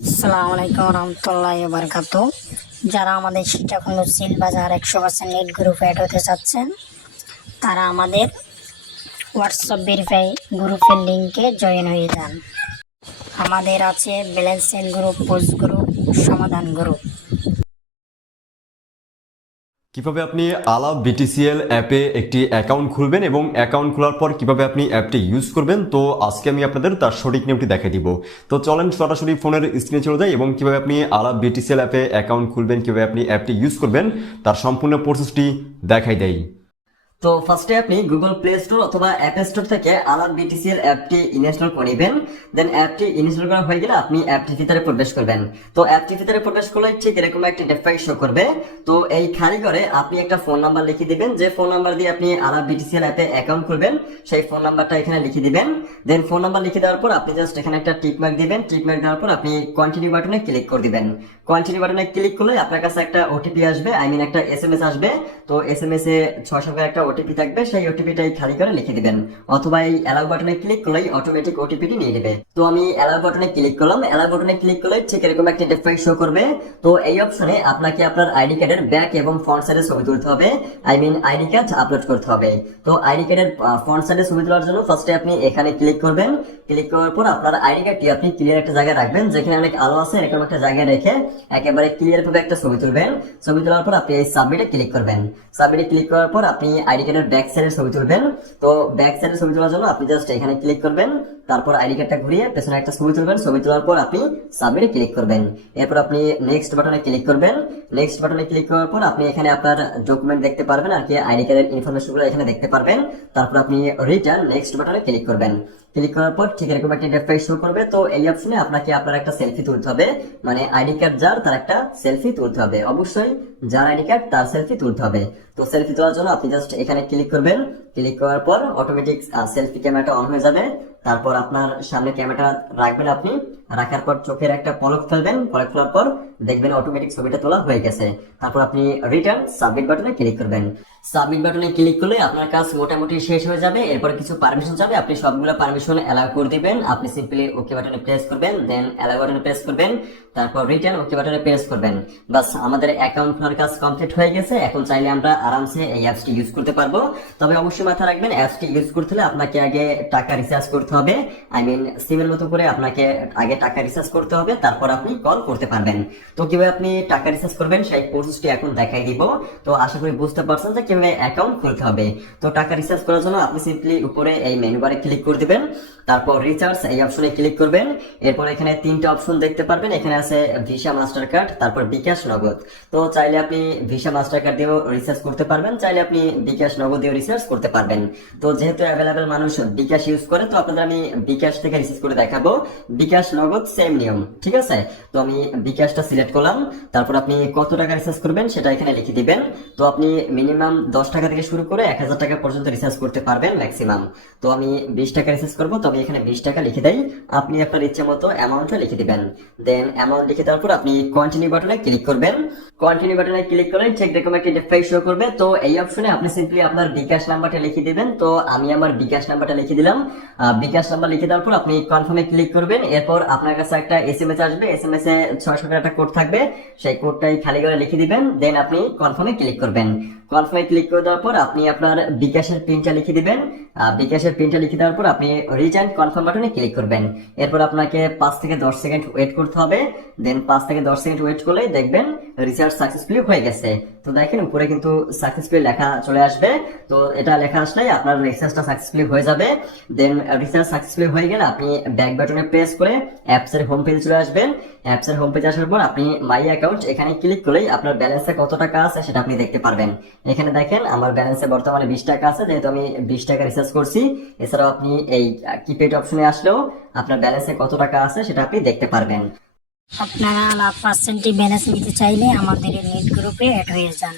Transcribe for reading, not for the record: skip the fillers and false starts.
আসসালামু আলাইকুম রহমতুল্লাহি ওয়া বারাকাতুহু। যারা আমাদের শিক্ষাখণ্ড সিল বাজার 100% নেট গ্রুপে অ্যাড হতে চাচ্ছেন, তারা আমাদের হোয়াটসঅ্যাপ ভেরিফাই গ্রুপের লিঙ্কে জয়েন হয়ে যান। আমাদের আছে ব্যালেন্স সেল গ্রুপ, পোস্ট গ্রুপ, সমাধান গ্রুপ। কিভাবে আপনি আলা বিটিসিএল অ্যাপে একটি অ্যাকাউন্ট খুলবেন এবং অ্যাকাউন্ট খোলার পর কিভাবে আপনি অ্যাপটি ইউজ করবেন, তো আজকে আমি আপনাদের তার সঠিক নিয়মটি দেখাই দিব। তো চলেন সরাসরি ফোনের স্ক্রিনে চলে যাই এবং কিভাবে আপনি আলা বিটিসিএল অ্যাপে অ্যাকাউন্ট খুলবেন, কিভাবে আপনি অ্যাপটি ইউজ করবেন তার সম্পূর্ণ প্রসেসটি দেখাই দেই। তো ফার্স্টে আপনি গুগল প্লে স্টোর অথবা অ্যাপ স্টোর থেকে আলার বিটিসিএল অ্যাপটি ইনস্টল করে নেবেন। দেন অ্যাপটি ইনস্টল করা হয়ে গেলে আপনি অ্যাপটির ভিতরে প্রবেশ করবেন। তো অ্যাপটির ভিতরে প্রবেশ করলে ঠিক এরকম একটা ইন্টারফেস শো করবে। তো এই খালি ঘরে আপনি একটা ফোন নাম্বার লিখে দিবেন, যে ফোন নাম্বার দিয়ে আপনি আলার বিটিসিএল অ্যাপে অ্যাকাউন্ট খুলবেন সেই ফোন নাম্বারটা এখানে লিখে দিবেন। দেন ফোন নাম্বার লিখে দেওয়ার পর আপনি জাস্ট এখানে একটা টিক মার্ক দিবেন। টিক মার্ক দেওয়ার পর আপনি কন্টিনিউ বাটনে ক্লিক করে দিবেন। কন্টিনিউ বাটনে ক্লিক করলে আপনার কাছে একটা ওটিপি আসবে, একটা এসএমএস আসবে। তো এসএমএস এ 6 সংখ্যার একটা ওটিপি থাকবে, সেই ওটিপিটাই খালি করে লিখে দিবেন, অথবা এই অ্যালাউ বাটনে ক্লিক করলেই অটোমেটিক ওটিপিটি নিয়ে নেবে। তো আমি অ্যালাউ বাটনে ক্লিক করলাম। অ্যালাউ বাটনে ক্লিক করলে ঠিক এরকম একটা ইন্টারফেস শো করবে। তো এই অপশনে আপনাকে আপনার আইডি কার্ডের ব্যাক এবং ফ্রন্ট সাইডে ছবি তুলতে হবে, আইডি কার্ড আপলোড করতে হবে। তো আইডি কার্ডের ফ্রন্ট সাইডে ছবি তোলার জন্য ফার্স্টে আপনি এখানে ক্লিক করবেন। ক্লিক করার পর আপনার আইডি কার্ডটি আপনি ক্লিয়ার একটা জায়গায় রাখবেন, যেখানে অনেক আলো আছে এরকম একটা জায়গায় রেখে একেবারে ক্লিয়ার ভাবে একটা ছবি তুলবেন। ছবি তোলার পর আপনি এই সাবমিটে ক্লিক করবেন। সাবমিটে ক্লিক করার পর আপনি আইডি কার্ডের ব্যাক সাইডের ছবি তুলবেন। তো ব্যাক সাইডের ছবি তোলার জন্য আপনি জাস্ট এখানে ক্লিক করবেন, তারপর আইডি কার্ডটা ঘুরিয়ে পেছনে একটা ছবি তুলবেন। ছবি তোলার পর আপনি সাবমিটে ক্লিক করবেন। এরপর আপনি নেক্সট বাটনে ক্লিক করবেন। নেক্সট বাটনে ক্লিক করার পর আপনি এখানে আপনার ডকুমেন্ট দেখতে পারবেন, আর কি আইডি কার্ডের ইনফরমেশনগুলো এখানে দেখতে পারবেন। তারপর আপনি রিটার্ন নেক্সট বাটনে ক্লিক করবেন। ক্লিক করার পর ঠিক এরকম একটা ইন্টারফেস শো করবে। তো এই অপশনে আপনাকে আপনার একটা সেলফি তুলতে হবে, আইডি কার্ড যার তার একটা সেলফি তুলতে হবে, অবশ্যই যার আইডি কার্ড তার সেলফি তুলতে হবে। তো সেলফি তোলার জন্য আপনি জাস্ট এখানে ক্লিক করবেন। ক্লিক করার পর অটোমেটিক সেলফি ক্যামেরাটা অন হয়ে যাবে। তারপর আপনার সামনে ক্যামেরাটা রাখবেন, আপনি রাখার পর চোখের একটা পলক ফেলবেন। পলক ফেলার পর দেখবেন অটোমেটিক ছবিটা তোলা হয়ে গেছে। তারপর আপনি রিটার্ন সাবমিট বাটনে ক্লিক করবেন। সাবমিট বাটনে ক্লিক করলে আপনার কাজ মোটামুটি শেষ হয়ে যাবে। এরপর কিছু পারমিশন যাবে, আপনি সবগুলো পারমিশন অ্যালাউ করে দিবেন। আপনি সিম্পলি ওকে বাটনে প্রেস করবেন, দেন অ্যালাউ বাটনে প্রেস করবেন, তারপর রিটার্ন ওকে বাটনে প্রেস করবেন। বাস আমাদের অ্যাকাউন্ট খোলার কাজ কমপ্লিট হয়ে গেছে। এখন চাইলে আমরা আরামসে এই অ্যাপসটি ইউজ করতে পারবো। তবে অবশ্যই মাথায় রাখবেন, অ্যাপসটি ইউজ করতে হলে আপনাকে আগে টাকা রিচার্জ করতে হবে। সিমের মতো করে আপনাকে আগে টাকা রিচার্জ করতে হবে, তারপর আপনি কল করতে পারবেন। তো কিভাবে আপনি টাকা রিচার্জ করবেন সেই প্রসেসটি এখন দেখাই দিব। তো আশা করি বুঝতে পারছেন যে কিভাবে অ্যাকাউন্ট খুলতে হবে। তো টাকা রিচার্জ করার জন্য আপনি সিম্পলি উপরে এই মেনু বারে ক্লিক করে দিবেন, তারপর রিচার্জ এই অপশনে ক্লিক করবেন। এরপর এখানে তিনটা অপশন দেখতে পারবেন, এখানে আছে ভিসা, মাস্টার কার্ড, তারপর বিকাশ, নগদ। তো চাইলে আপনি ভিসা মাস্টার কার্ড দিয়েও রিচার্জ করতে পারবেন, চাইলে আপনি বিকাশ নগদ দিয়েও রিচার্জ করতে পারবেন। তো যেহেতু অ্যাভেলেবেল মানুষ বিকাশ ইউজ করে, তো আপনাদের আমি বিকাশ থেকে রিচার্জ করে দেখাবো। বিকাশ নগদ সেম নিয়ম, ঠিক আছে? তো আমি বিকাশটা সিলেক্ট করলাম। তারপর আপনি কত টাকা রিচার্জ করবেন সেটা এখানে লিখে দিবেন। তো আপনি মিনিমাম 10 টাকা থেকে শুরু করে 1000 টাকা পর্যন্ত রিচার্জ করতে পারবেন ম্যাক্সিমাম। তো আমি 20 টাকা রিচার্জ করবো, তো আমি এখানে 20 টাকা লিখে দেই। আপনি আপনার ইচ্ছে মতো অ্যামাউন্টটা লিখে দিবেন। দেন অ্যামাউন্ট লিখে দেওয়ার পর আপনি কন্টিনিউ বাটনে ক্লিক করবেন। কন্টিনিউ বাটনে ক্লিক করলে ঠিক এরকম একটা ইন্টারফেস শো করবে। তো এই অপশনে আপনি সিম্পলি আপনার বিকাশ নাম্বারটা লিখে দিবেন। তো আমি আমার বিকাশ নাম্বারটা লিখে দিলাম। বিকাশ নাম্বার লিখে দেওয়ার পর আপনি কনফার্মে ক্লিক করবেন। এরপর আপনার কাছে একটা এসএমএস আসবে, এসএমএস এ 600 টাকার একটা কোড থাকবে, সেই কোডটাই খালি করে লিখে দিবেন। দেন আপনি কনফার্মে ক্লিক করবেন। কনফার্মে ক্লিক করে দেওয়ার পর আপনি আপনার বিকাশের পিনটা লিখে দিবেন। বিকাশের পিনটা লিখে দেওয়ার পর আপনি রিটার্ন কনফার্ম বাটনে ক্লিক করবেন। এরপর আপনাকে 5 থেকে 10 সেকেন্ড ওয়েট করতে হবে। দেন 5 থেকে 10 সেকেন্ড ওয়েট করলে দেখবেন রিচার্জ সাকসেসফুলি হয়ে গেছে। তো দেখেন উপরে কিন্তু সাকসেসফুলি লেখা চলে আসবে। তো এটা লেখা আসলেই আপনার রিচার্জটা সাকসেসফুলি হয়ে যাবে। দেন রিচার্জ সাকসেসফুলি হয়ে গেলে আপনি ব্যাক বাটনে প্রেস করে অ্যাপসের হোম পেজে চলে আসবেন। অ্যাপসের হোম পেজে আসার পর আপনি মাই অ্যাকাউন্ট এখানে ক্লিক করলেই আপনার ব্যালেন্সে কত টাকা আছে সেটা আপনি দেখতে পারবেন। এখানে দেখেন আমার ব্যালেন্সে বর্তমানে 20 টাকা আছে, যেহেতু আমি 20 টাকা রিচার্জ করছি। এছাড়াও আপনি এই কিপেড অপশনে আসলেও আপনার ব্যালেন্সে কত টাকা আছে সেটা আপনি দেখতে পারবেন। আপনারা লাভ পার্সেন্টেজ ব্যালেন্স নিতে চাইলে আমাদের নেট গ্রুপে অ্যাড হয়ে যান।